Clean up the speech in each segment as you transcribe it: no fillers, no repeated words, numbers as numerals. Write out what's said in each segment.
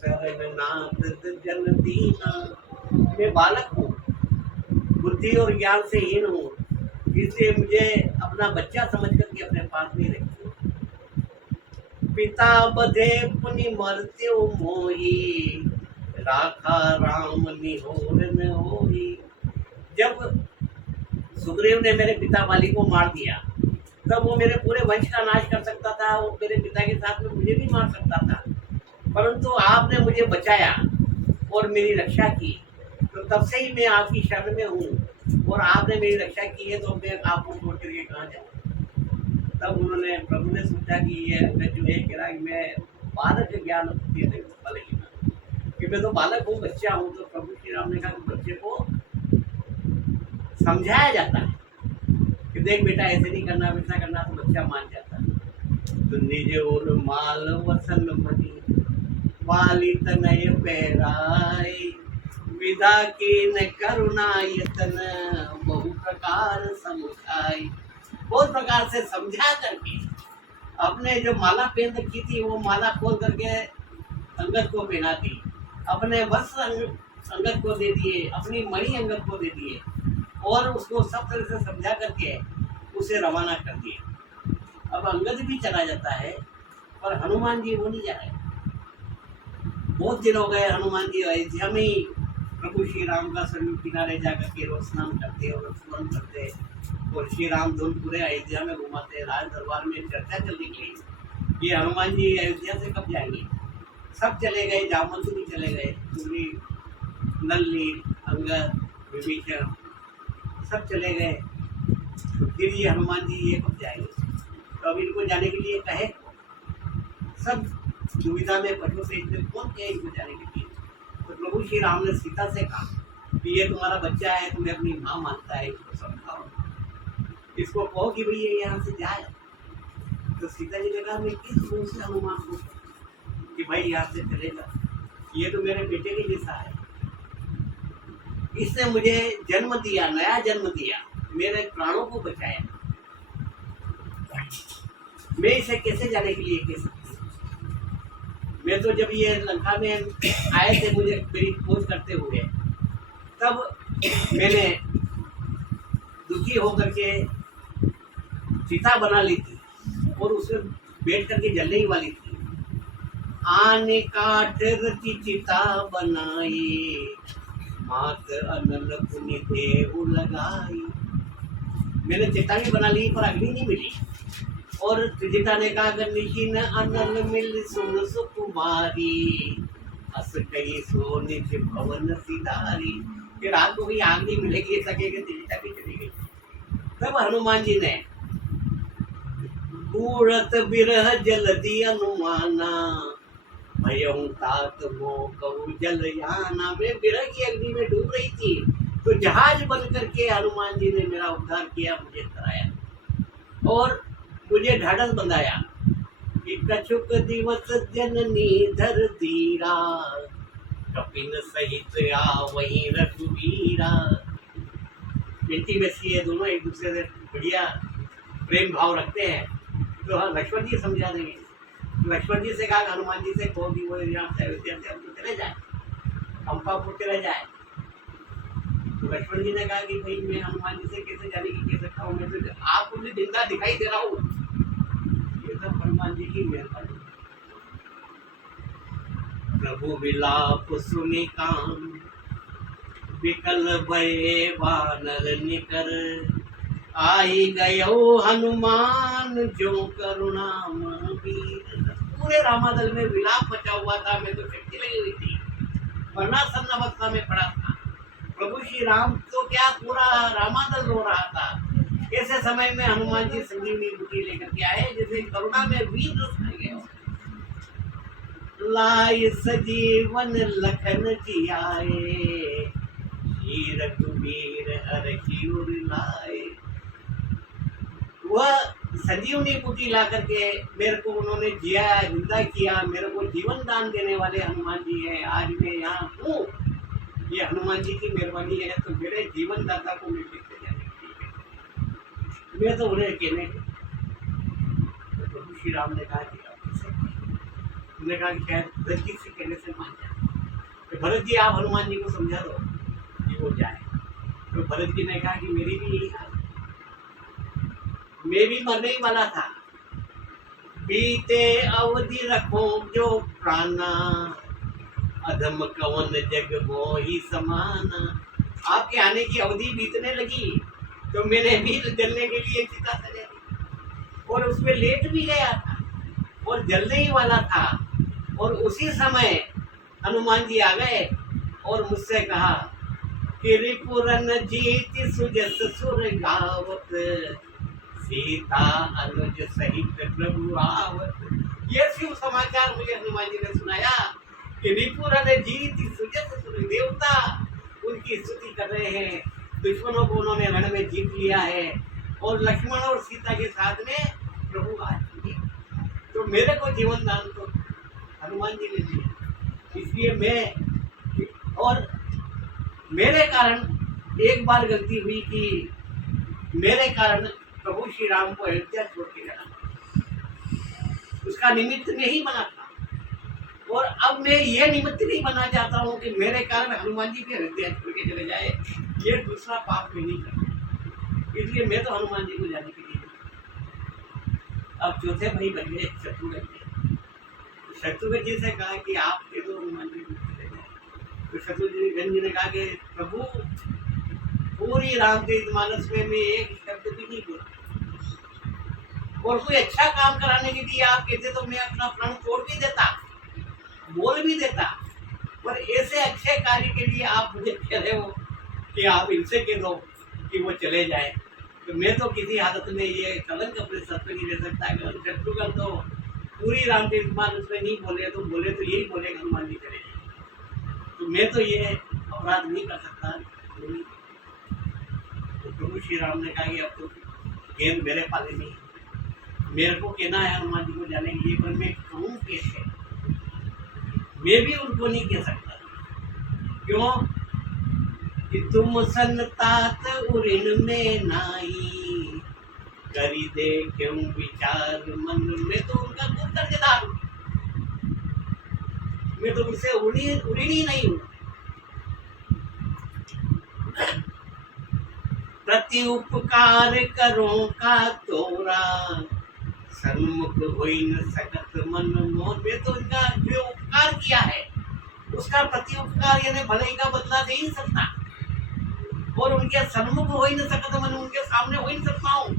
शरणनाथ जन दीना। मैं बालक हूँ, बुद्धि और ज्ञान से हीन हूँ, इसलिए मुझे अपना बच्चा समझ करके अपने पास नहीं रखिए। पिता बधे पुनि मृत्यु मोही, राखा राम निहोर न होई। जब सुग्रीव ने मेरे पिता वाली को मार दिया, तब वो मेरे पूरे वंश का नाश कर सकता था, वो मेरे पिता के साथ में मुझे भी मार सकता था, परंतु आपने मुझे बचाया और मेरी रक्षा की, तो तब से ही मैं आपकी शरण में हूँ और आपने मेरी रक्षा की है, तो मैं आपको छोड़ करके कहाँ जाऊँ। तब उन्होंने, प्रभु ने सोचा कि ये अंगद जो है कह रहा है कि मैं बालक ज्ञान देने वाले कि मैं तो बालक हूँ, बच्चा हूँ। तो प्रभु श्री राम ने कहा कि बच्चे को समझाया जाता है कि देख बेटा ऐसे नहीं करना, वैसा करना, तो बच्चा मान जाता है। तो निज और माल वसन मनी, वाली तनय पैराई, विधा की न करुणा यतन, बहु प्रकार समुझाई। बहुत प्रकार से समझा करके अपने जो माला पहन रखी थी वो माला खोल करके अंगद को पहना दी, अपने वस्त्र अंगद को दे दिए, अपनी मणि अंगद को दे दिए और उसको सब तरह से समझा करके उसे रवाना कर दिए। अब अंगद भी चला जाता है पर हनुमान जी वो नहीं जा रहे। बहुत दिन हो गए हनुमान जी अयोध्या में ही प्रभु श्री राम का सरयू किनारे जाकर के रोज स्नान करते और स्मरण करते और श्री राम धुन पूरे अयोध्या में घुमाते। राज दरबार में चर्चा चलने की ये हनुमान जी अयोध्या से कब जाएंगे। सब चले गए, जामवंत भी चले गए, पूरी नल्ली अंगद विभीषण सब चले गए, तो फिर ये हनुमान जी ये कब जाएंगे। तो अब इनको जाने के लिए कहे, सब दुविधा में पशु से इतने कौन कहे इनको जाने के लिए। तो प्रभु श्री राम ने सीता से कहा कि ये तुम्हारा बच्चा है, तुम्हें अपनी माँ मानता है, इसको समझाओ, इसको कहो कि भाई ये यहाँ से जाए। तो सीता जी ने कहा मैं किस मुंह से हनुमान को कि भाई यहाँ से चलेगा, ये तो मेरे बेटे के जैसा है, इसने मुझे जन्म दिया, नया जन्म दिया, मेरे प्राणों को बचाया, मैं इसे कैसे जाने के लिए कह सकती। मैं तो जब ये लंका में आए थे मुझे मेरी खोज करते हुए, तब मैंने दुखी होकर के चिता बना ली थी और उसमें बैठ करके जलने ही वाली थी। आने काट रची चिता बनाई, मात अनल पुनि देहु लगाई। मैंने चिता भी बना ली पर अग्नि नहीं मिली। और त्रिजिता ने कहा अगर निशिन अनल मिल सुन सुकुमारी, अस कही सो निज भवन सिधारी। फिर रात को भी आग नहीं मिलेगी, सकेगा त्रिजिता भी चली गई। तब हनुमान जी ने बूढ़त बिरह जलदी अनुमाना, भयं तात मो कहु जलयाना। मैं बिरह की अग्नि में डूब रही थी, तो जहाज बन करके हनुमान जी ने मेरा उद्धार किया, मुझे कराया और मुझे ढाढ़स बंधाया कि कछुक दिवस जननी धर धीरा, कपिन सहित वही रघुवीरा। इंटीमेसी है, दोनों एक दूसरे से बढ़िया प्रेम भाव रखते हैं। तो हाँ लक्ष्मण जी समझा देंगे। लक्ष्मण जी से कहा हनुमान जी से कहो कि वो यहाँ से अयोध्या से हम चले जाए, अम्पापुर चले जाए। तो लक्ष्मण जी ने कहा कि भाई मैं हनुमान जी से कैसे जाने की कह सकता हूँ, मैं तो आपको मुझे जिंदा दिखाई दे रहा हूँ। ये सब हनुमान जी की मेहरबानी। प्रभु विलाप सुनि कान, विकल भये वानर निकर, आई गयो हनुमान जो करुणामय वीर। पूरे रामादल में विलाप मचा हुआ था, मैं तो शक्ति लगी हुई थी, वरना सन्न अवस्था में पड़ा था। प्रभु श्री राम तो क्या पूरा रामादल रो रहा था। ऐसे समय में हनुमान जी संजीवनी बूटी लेकर के आए, जैसे करुणा में वीर रस गए। लाय सजीवन लखन जी आए, रघुवीर हर की उर लाए। वह संजीवनी बूटी ला करके मेरे को उन्होंने जिंदा किया, मेरे को जीवन दान देने वाले हनुमान जी हैं। आज मैं यहाँ हूँ, ये हनुमान जी की मेहरबानी है। तो मेरे जीवन दाता को मैं कैसे जाने की, मैं तो उन्हें कहने। तो प्रभु श्री राम ने कहा कि उन्होंने कहा कि शायद भरत जी से कहने से मान जाए, तो भरत जी आप हनुमान जी को समझा दो कि वो जाए। तो भरत जी ने कहा कि मेरी भी यही हाल, मैं भी मरने ही वाला था। बीते अवधि रखो जो प्राणा, अधम कवन जग मोहि समाना। आपके आने की अवधि बीतने लगी तो मैंने भी जलने के लिए चिता सजा दी और उसमें लेट भी गया था और जलने ही वाला था। और उसी समय हनुमान जी आ गए और मुझसे कहा कि रिपुरन जीत सुजस सुर गावत, सीता अनुज सहित प्रभु आवत। ये शिव समाचार मुझे हनुमान जी ने सुनाया कि रिपुरन जीत सुजस सुर, देवता उनकी स्तुति कर रहे हैं, दुश्मनों को उन्होंने रण में जीत लिया है और लक्ष्मण और सीता के साथ में प्रभु आ चुके। तो मेरे को जीवन दान तो हनुमान जी ने दिया, इसलिए मैं, और मेरे कारण एक बार गलती हुई कि मेरे कारण प्रभु श्री राम को अयोध्या छोड़ के जाना, उसका निमित्त नहीं बना था। और अब मैं ये निमित्त नहीं बना चाहता हूँ कि मेरे कारण हनुमान जी भी अयोध्या छोड़ के चले जाए, ये दूसरा पाप मैं नहीं करता, इसलिए मैं तो हनुमान जी को जाने के लिए। अब चौथे भाई बन गए शत्रुघ्न जी। शत्रुघ्न जी से कहा कि आप ये तो हनुमान जी को चले जाए। तो शत्रुघ्न जी ने कहा कि प्रभु पूरी रामचरितमानस में मैं एक शब्द भी नहीं बोला, और कोई अच्छा काम कराने के लिए आप कहते तो मैं अपना प्राण छोड़ भी देता, बोल भी देता, पर ऐसे अच्छे कार्य के लिए आप मुझे कह रहे हो कि आप इनसे कह दो कि वो चले जाए। तो मैं तो किसी हालत में ये कलंक अपने सर पे नहीं ले सकता। शत्रुघ्न तो पूरी रामचरितमानस में नहीं बोले, तो बोले तो यही बोले हनुमान जी चले जाए, तो मैं तो ये अपराध नहीं कर सकता। तो प्रभु श्री राम ने कहा कि अब तो गेंद मेरे पाले नहीं, मेरे को कहना है हनुमान जी को जाने के लिए, पर मैं कहूँ कैसे? मैं भी उनको नहीं कह सकता। क्यों? कि तुम संतात उरिन में नाई, करी दे क्यों विचार मन में। तो उनका खुद कर्जदार हूँ, मैं तो उनसे उड़ी नहीं हूँ। प्रति उपकार करो का तोरा, सन्मुख होई न सकत मन मोर। में तो उनका जो उपकार किया है उसका प्रति उपकार यानी भलाई का बदला दे नहीं सकता, और उनके सन्मुख हो ही न सकत मन, उनके सामने हो ही नहीं सकता हूँ,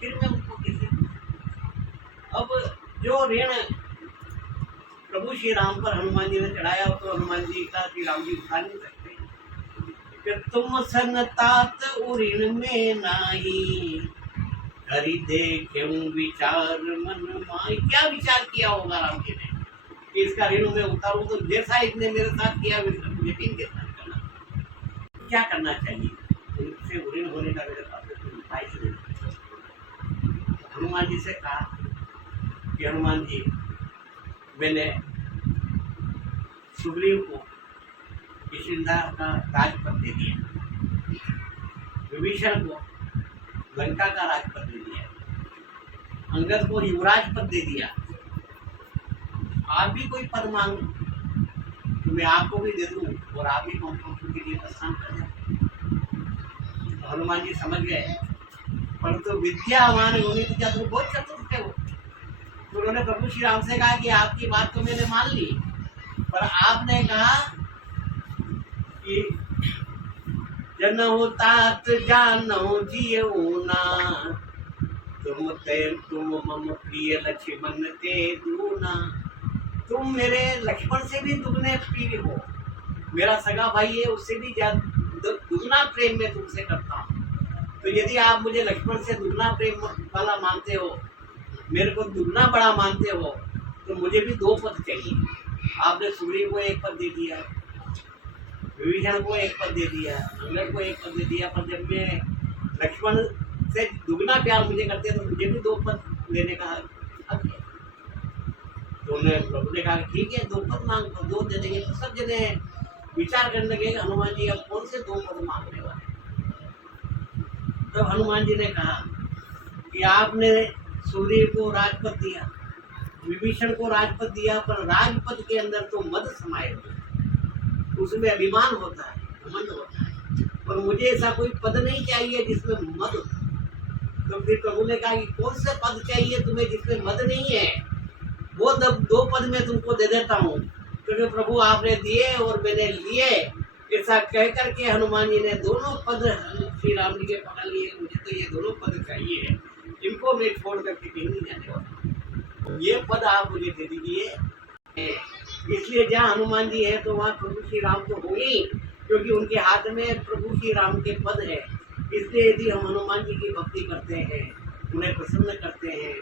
फिर मैं उनको कैसे? अब जो ऋण प्रभु श्री राम पर हनुमान जी ने चढ़ाया तो हनुमान जी का श्री राम जी उठा नहीं सकते। कि तुम सनतात उऋण में नाही, करी दे क्यों विचार मन माई। क्या विचार किया होगा राम जी ने कि इसका ऋण में उतारूं, तो जैसा इसने मेरे साथ किया मुझे भी के साथ करना। क्या करना चाहिए? उनसे ऋण होने का मेरे पास उपाय नहीं। हनुमान जी से कहा कि हनुमान जी, मैंने सुग्रीव को किष्किंधा का राजपद दे दिया, विभीषण को लंका का राजपद दे दिया, अंगद को युवराज पद दे दिया। आप भी कोई पद मांगो तो मैं आपको भी दे दूं और आप भी के लिए प्रस्थान कर जाए। तो हनुमान जी समझ गए, परंतु विद्यावान होने की जात बहुत चतुर थे वो। तो उन्होंने प्रभु श्री राम से कहा कि आपकी बात तो मैंने मान ली, पर आपने कहा कि जनहु तात जानहु जियऊ ना, तुम मम प्रिय लक्ष्मण ते दूना। तुम मेरे लक्ष्मण से भी दुगने प्रिय हो, मेरा सगा भाई है, उससे भी दुगना प्रेम मैं तुमसे करता हूँ। तो यदि आप मुझे लक्ष्मण से दुगना प्रेम वाला मानते हो, मेरे को दुगना बड़ा मानते हो, तो मुझे भी 2 पद चाहिए। आपने सुग्रीव को 1 पद दे दिया, विभीषण को 1 पद दे दिया, अंगद को 1 पद दे दिया, पर जब मैं लक्ष्मण से दुगना प्यार मुझे करते हैं तो मुझे भी 2 पद लेने का हक है। तो उन्हें प्रभु ने कहा ठीक है 2 पद मांग, 2 दे देंगे। तो सब जने विचार करने लगे हनुमान जी अब कौन से 2 पद मांगने वाले। तब तो हनुमान जी ने कहा कि आपने सुग्रीव को राजपद दिया, विभीषण को राजपद दिया, पर राजपद के अंदर तो मद समाये हुए, उसमें अभिमान होता है, घमंड होता है, पर मुझे ऐसा कोई पद नहीं चाहिए जिसमें मद हो। तो फिर प्रभु ने कहा कि कौन से पद चाहिए तुम्हें जिसमें मद नहीं है, वो दो पद मैं तुमको दे देता हूँ, क्योंकि प्रभु आपने दिए और मैंने लिए। ऐसा कह करके हनुमान जी ने दोनों पद श्री राम जी के पकड़ लिए। मुझे तो ये दोनों पद चाहिए, इनको मैं छोड़ करके कहीं नहीं जाने वाला, ये पद आप मुझे दे दीजिए। इसलिए जहाँ हनुमान जी है तो वहाँ प्रभु श्री राम तो होंगे, क्योंकि उनके हाथ में प्रभु श्री राम के पद है। इसलिए यदि हम हनुमान जी की भक्ति करते हैं, उन्हें प्रसन्न करते हैं,